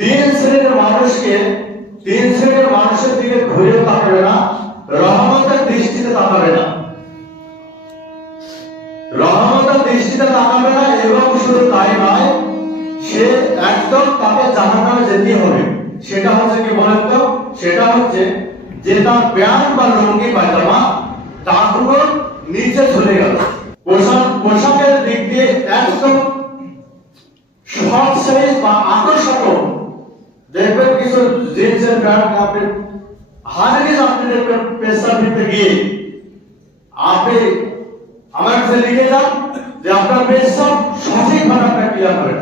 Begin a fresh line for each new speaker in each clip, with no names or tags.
তিন শ্রেণির মানুষকে, তিন শ্রেণির মানুষের দিকে ঘুরে তাকাবে না, রহমতের দৃষ্টিতে তাকাবে না। রহমতের দৃষ্টিতে তাকাবে না এবং শুধু তাই নয়, সে একদম তাকে জাহান্নামে যেতে হবে। সেটা হচ্ছে কি বলেন সেটা হচ্ছে যে তার প্যান্ট বা লুঙ্গি, পায়জামা টাকগুলো নিচে চলে গেল। পোশাক, পোশাকের দিক দিয়ে একদম শর্ট সাইজ বা আকর্ষক দেখবেন কিছু জিন্সের প্যান্ট আপনি হাজারিস আপনি দেখবেন পেশা দিতে গিয়ে আপনি আমার কাছে লিখে যান যে আপনার পেশাব সঠিকভাবে আপনার ক্লিয়ার করে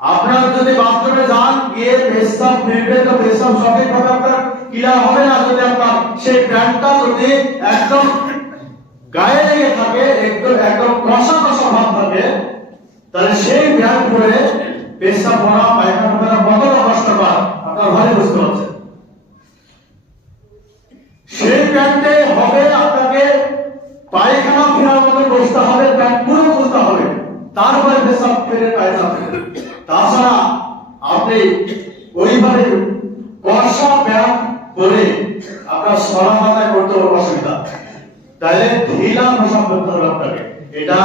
আপনার যদি বাথরুমে যান গিয়ে পেশাব ফিরবে তো পেশাব সঠিকভাবে আপনার ক্লিয়ার হবে না যদি আপনার সেই প্যান্টটা যদি একদম গায়ে লেগে থাকে একদম একদম কষা কষা ভাব থাকে তাহলে সেই প্যান্ট পরে পেশাব পড়া পায়খানা করা কতটা কষ্টকর আপনার ভালো বুঝতে পারছেন সেই প্যান্টে হবে আপনাকে পায়খানা ফেরার মতো বসতে হবে প্যান্ট পুরো খুলতে হবে তারপরে ফেরে পায়খানা তাছাড়া আপনি ওইভাবে বর্ষা প্যান্ট পরে আপনার সরা করতে হবে অসুবিধা। তাহলে ঢিলা পোশাক করতে হবে আপনাকে। এটা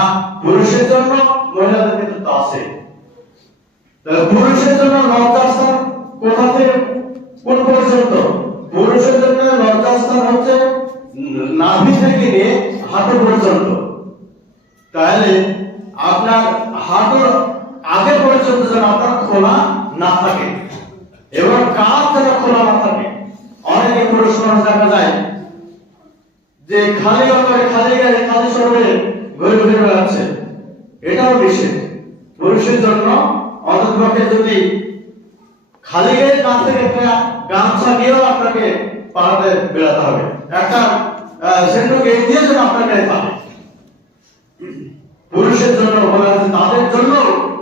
পুরুষের জন্য, মহিলাদের ক্ষেত্রে তো আছে। পুরুষের জন্য লজ্জাস্থান কোথা থেকে, কোন পর্যন্ত? পুরুষের জন্য লজ্জাস্থান হচ্ছে নাভি থেকে নিয়ে হাঁটু পর্যন্ত। তাহলে আপনার হাঁটুর আগে পর্যন্ত যেন আপনার খোলা না থাকে এবং কাঁধ যেন খোলা না থাকে। অনেকে পুরুষ দেখা যায় যে খালি অন্তরে খালি গায়ে খালি শরীরে ঘুরে ঘুরে বেড়াচ্ছে। এটাও নিষেধ। পুরুষের জন্য অন্ততপক্ষে যদি খালি গায়ে কাছ থেকে একটা গামছা দিয়েও আপনাকে পাড়াতে বেড়াতে হবে, একটা সেটুকু এগিয়ে যেন আপনার গায়ে থাকে পুরুষের জন্য বলা হচ্ছে তাদের জন্য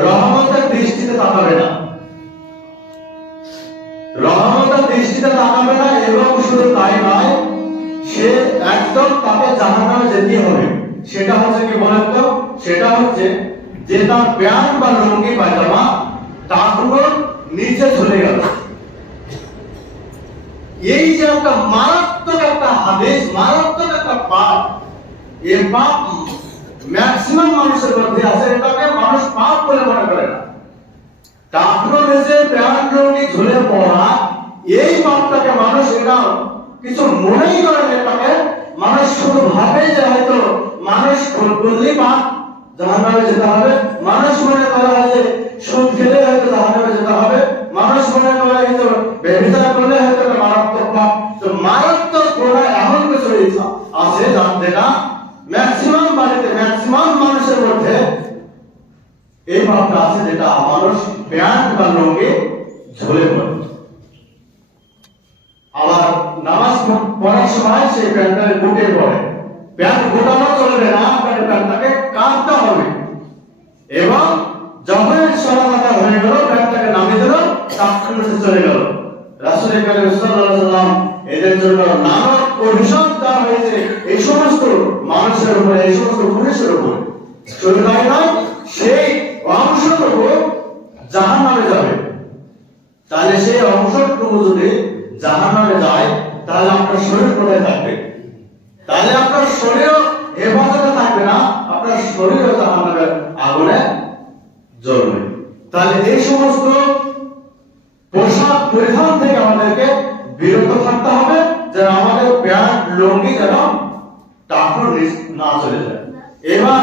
রহমতের দৃষ্টিতে তাকাবে না। রহমতের দৃষ্টিতে তাকাবে না এবং শুধু তাই নয়, সে একদম তাকে জাহান্নামে যেতে হবে। সেটা হচ্ছে কি বলেন সেটা হচ্ছে যে তার প্যান্ট বা লুঙ্গি, পায়জামা টাকগুলো নিচে চলে গেল। এই যে একটা মারাত্মক একটা হাদিস, মারাত্মক একটা পাপ এই পাপ ম্যাক্সিমাম মানুষের মধ্যে আছে। এটাকে মানুষ পাপ ঝুলে পড়া, এই পাপটাকে মানুষ কিছু মনেই করে এটাকে। মানুষ শুধু ভাবে যে হয়তো মানুষ যেতে হবে। মানুষ মনে করে সুদ খেলে হয়তো যেতে হবে। মানুষ মনে করে করলে হয়তো মারাত্মক পাপ। তো মারাত্মক গোড়া এমন কিছু আছে জানতে না। ম্যাক্সিমাম বাড়িতে ম্যাক্সিমাম এই ভাবটা আছে যেটা মানুষ প্যান্ট বা লুঙ্গি ঝুলে পড়ে। আবার নামাজ পড়ার সময় সেই প্যান্টটাকে গুটে পড়ে। প্যান্ট গোটানো চলবে না আপনাকে প্যান্টটাকে কাটতে হবে। এবং যখন সরামাতা হয়ে গেল প্যান্টটাকে নামিয়ে দিল তাৎক্ষণ চলে গেল। রাসূল ওয়াসাল্লাম এদের জন্য নানা অভিশাপ দেওয়া হয়েছে এই সমস্ত মানুষের উপরে, এই সমস্ত পুরুষের উপরে। সেই তাহলে সেই অংশটুকু যদি জাহান নামে যায়, তাহলে আপনার শরীর কোথায় থাকবে? তাহলে আপনার শরীরও হেফাজতে থাকবে না, আপনার শরীরও জাহান নামের আগুনে জ্বলবে। তাহলে এই সমস্ত পোশাক পরিধান থেকে আমাদেরকে বিরত থাকতে হবে, যেন আমাদের প্যান্ট, লুঙ্গি যেন টাকুর না চলে যায়। এবার